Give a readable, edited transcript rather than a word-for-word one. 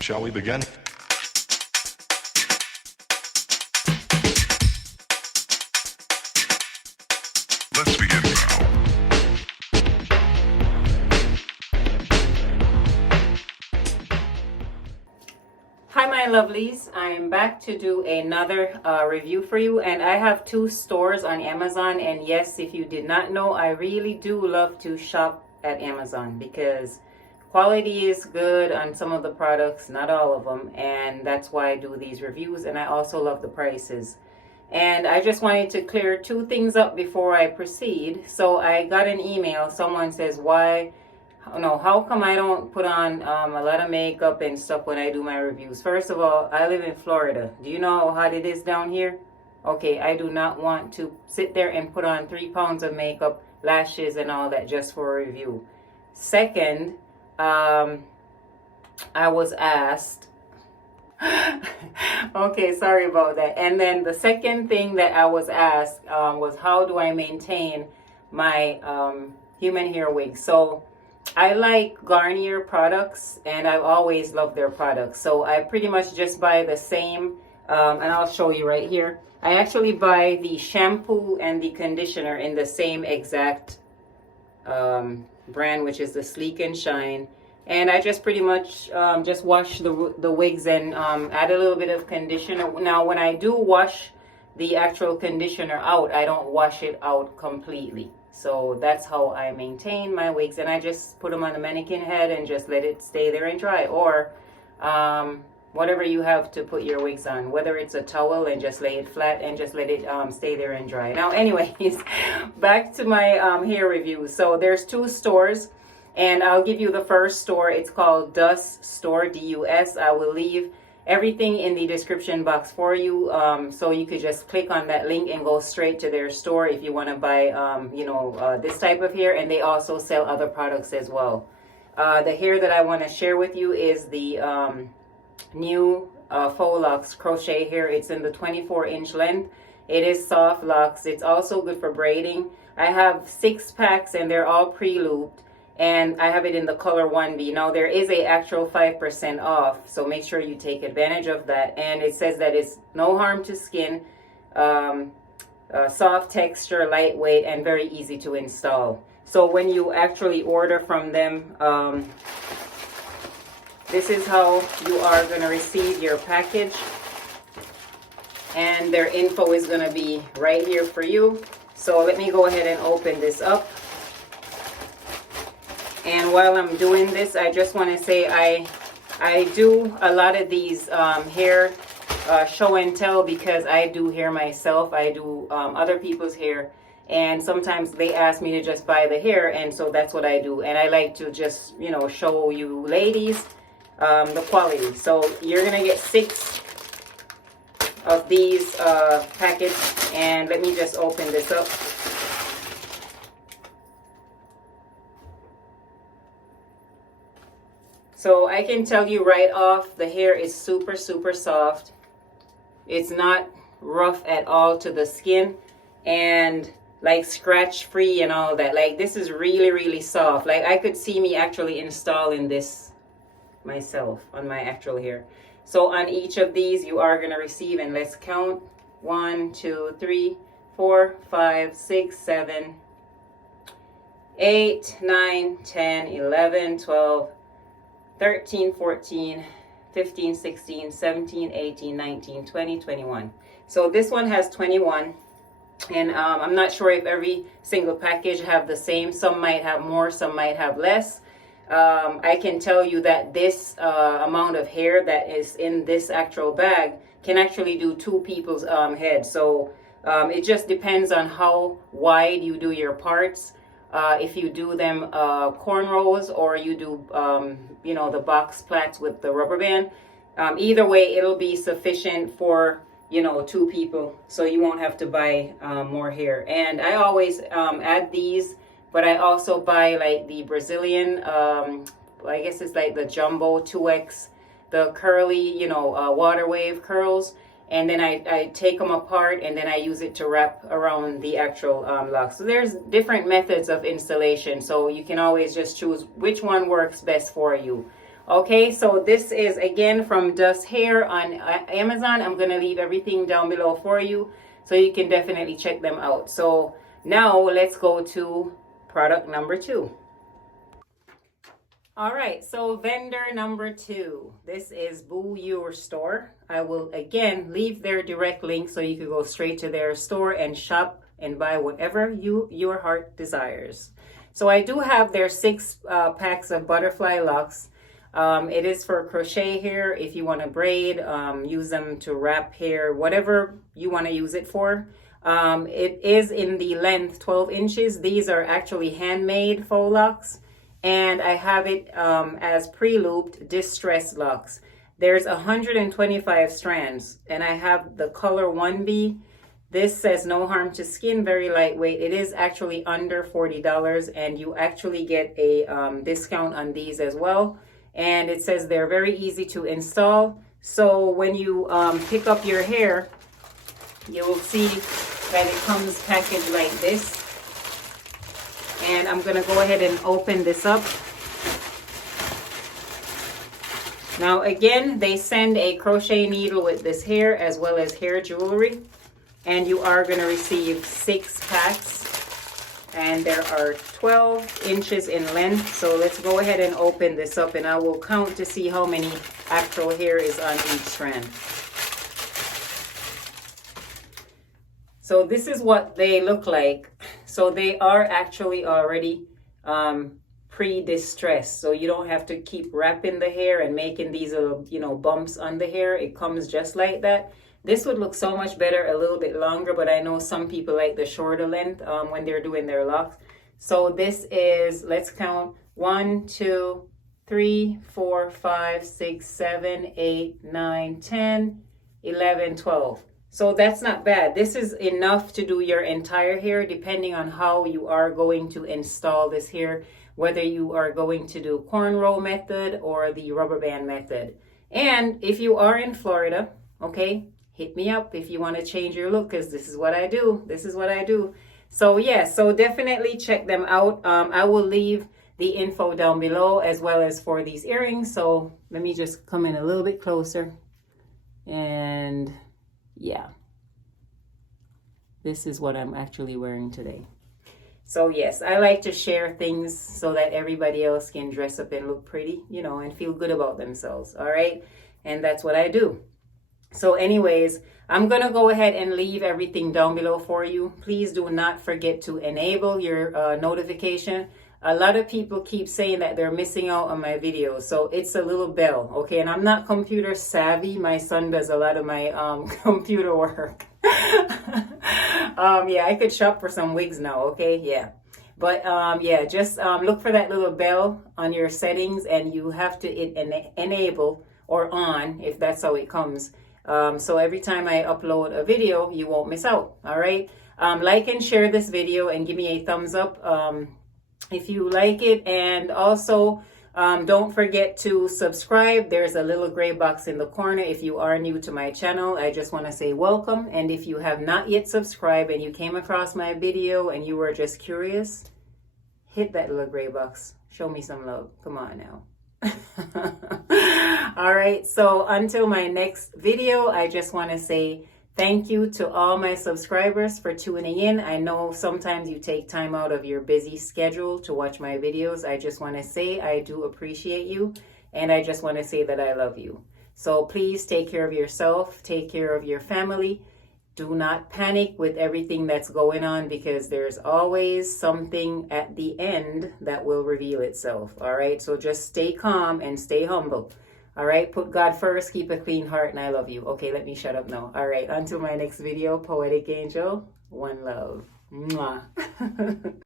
Shall we begin? Let's begin now. Hi my lovelies, I'm back to do another review for you, and I have two stores on Amazon. And yes, if you did not know, I really do love to shop at Amazon because quality is good on some of the products, not all of them, and that's why I do these reviews. And I also love the prices. And I just wanted to clear two things up before I proceed. So I got an email, someone says, how come I don't put on a lot of makeup and stuff when I do my reviews? First of all, I live in Florida. Do you know how hot it is down here? Okay, I do not want to sit there and put on 3 pounds of makeup, lashes and all that just for a review. Second, I was asked, okay, sorry about that. And then the second thing that I was asked was, how do I maintain my human hair wig? So I like Garnier products, and I've always loved their products. So I pretty much just buy the same, and I'll show you right here. I actually buy the shampoo and the conditioner in the same exact brand, which is the Sleek and Shine. And I just pretty much just wash the wigs and add a little bit of conditioner. Now, when I do wash the actual conditioner out, I don't wash it out completely. So that's how I maintain my wigs, and I just put them on the mannequin head and just let it stay there and dry, or whatever you have to put your wigs on, whether it's a towel, and just lay it flat and just let it stay there and dry. Now anyways, back to my hair review. So there's two stores, and I'll give you the first store. It's called Dus Store, D-U-S. I will leave everything in the description box for you, so you could just click on that link and go straight to their store if you want to buy this type of hair. And they also sell other products as well. The hair that I want to share with you is the new Faux Locs crochet hair. It's in the 24-inch length. It is soft locks. It's also good for braiding. I have 6 packs and they're all pre-looped, and I have it in the color 1B. Now there is a actual 5% off, so make sure you take advantage of that. And it says that it's no harm to skin, soft texture, lightweight, and very easy to install. So when you actually order from them, this is how you are going to receive your package, and their info is going to be right here for you. So let me go ahead and open this up. And while I'm doing this, I just want to say I do a lot of these hair show and tell, because I do hair myself. I do other people's hair, and sometimes they ask me to just buy the hair, and so that's what I do. And I like to just, show you ladies the quality. So you're gonna get 6 of these packets, and let me just open this up. So I can tell you right off, the hair is super, super soft. It's not rough at all to the skin, and like scratch free and all that. Like, this is really, really soft. Like, I could see me actually installing this myself on my actual hair. So on each of these you are going to receive, and let's count, 1, 2, 3, 4, 5, 6, 7, 8, 9, 10, 11, 12, 13, 14, 15, 16, 17, 18, 19, 20, 21. So this one has 21. And I'm not sure if every single package have the same. Some might have more, some might have less. I can tell you that this amount of hair that is in this actual bag can actually do 2 people's heads. So it just depends on how wide you do your parts. If you do them cornrows, or you do the box plaits with the rubber band, either way it'll be sufficient for 2 people, so you won't have to buy more hair. And I always add these, but I also buy like the Brazilian, I guess it's like the jumbo 2X, the curly water wave curls. And then I take them apart, and then I use it to wrap around the actual locks. So there's different methods of installation, so you can always just choose which one works best for you. Okay, so this is again from Dus Hair on Amazon. I'm going to leave everything down below for you so you can definitely check them out. So now let's go to product number 2. All right, so vendor number 2. This is BooYoor store. I will again leave their direct link so you can go straight to their store and shop and buy whatever your heart desires. So I do have their 6 packs of butterfly locks. It is for crochet hair. If you want to braid, use them to wrap hair, whatever you want to use it for. It is in the length 12 inches. These are actually handmade faux locks. And I have it as pre-looped distress locks. There's 125 strands, and I have the color 1B. This says no harm to skin, very lightweight. It is actually under $40, and you actually get a discount on these as well. And it says they're very easy to install. So when you pick up your hair, you will see that it comes packaged like this. And I'm going to go ahead and open this up. Now again, they send a crochet needle with this hair as well as hair jewelry. And you are going to receive 6 packs. And there are 12 inches in length. So let's go ahead and open this up and I will count to see how many actual hair is on each strand. So this is what they look like. So they are actually already pre-distressed. So you don't have to keep wrapping the hair and making these little, bumps on the hair. It comes just like that. This would look so much better a little bit longer, but I know some people like the shorter length when they're doing their locks. So this is, let's count, 1, 2, 3, 4, 5, 6, 7, 8, 9, 10, 11, 12. So that's not bad. This is enough to do your entire hair depending on how you are going to install this hair, whether you are going to do cornrow method or the rubber band method. And if you are in Florida, okay, hit me up if you want to change your look, because this is what I do. This is what I do. So yeah, so definitely check them out. I will leave the info down below as well as for these earrings. So let me just come in a little bit closer. And yeah, this is what I'm actually wearing today. So yes, I like to share things so that everybody else can dress up and look pretty, and feel good about themselves. All right. And that's what I do. So anyways, I'm going to go ahead and leave everything down below for you. Please do not forget to enable your notification. A lot of people keep saying that they're missing out on my videos. So it's a little bell, okay? And I'm not computer savvy. My son does a lot of my computer work. Yeah, I could shop for some wigs now, okay? Yeah. But yeah, just look for that little bell on your settings, and you have to enable or on if that's how it comes. So every time I upload a video, you won't miss out, all right? Like and share this video and give me a thumbs up if you like it. And also, don't forget to subscribe. There's a little gray box in the corner if you are new to my channel. I just want to say welcome. And if you have not yet subscribed and you came across my video and you were just curious, hit that little gray box. Show me some love. Come on now. All right, so until my next video, I just want to say thank you to all my subscribers for tuning in. I know sometimes you take time out of your busy schedule to watch my videos. I just want to say I do appreciate you, and I just want to say that I love you. So please take care of yourself, take care of your family. Do not panic with everything that's going on, because there's always something at the end that will reveal itself. All right, so just stay calm and stay humble. All right, put God first, keep a clean heart, and I love you. Okay, let me shut up now. All right, until my next video, Poetic Angel, one love. Mwah.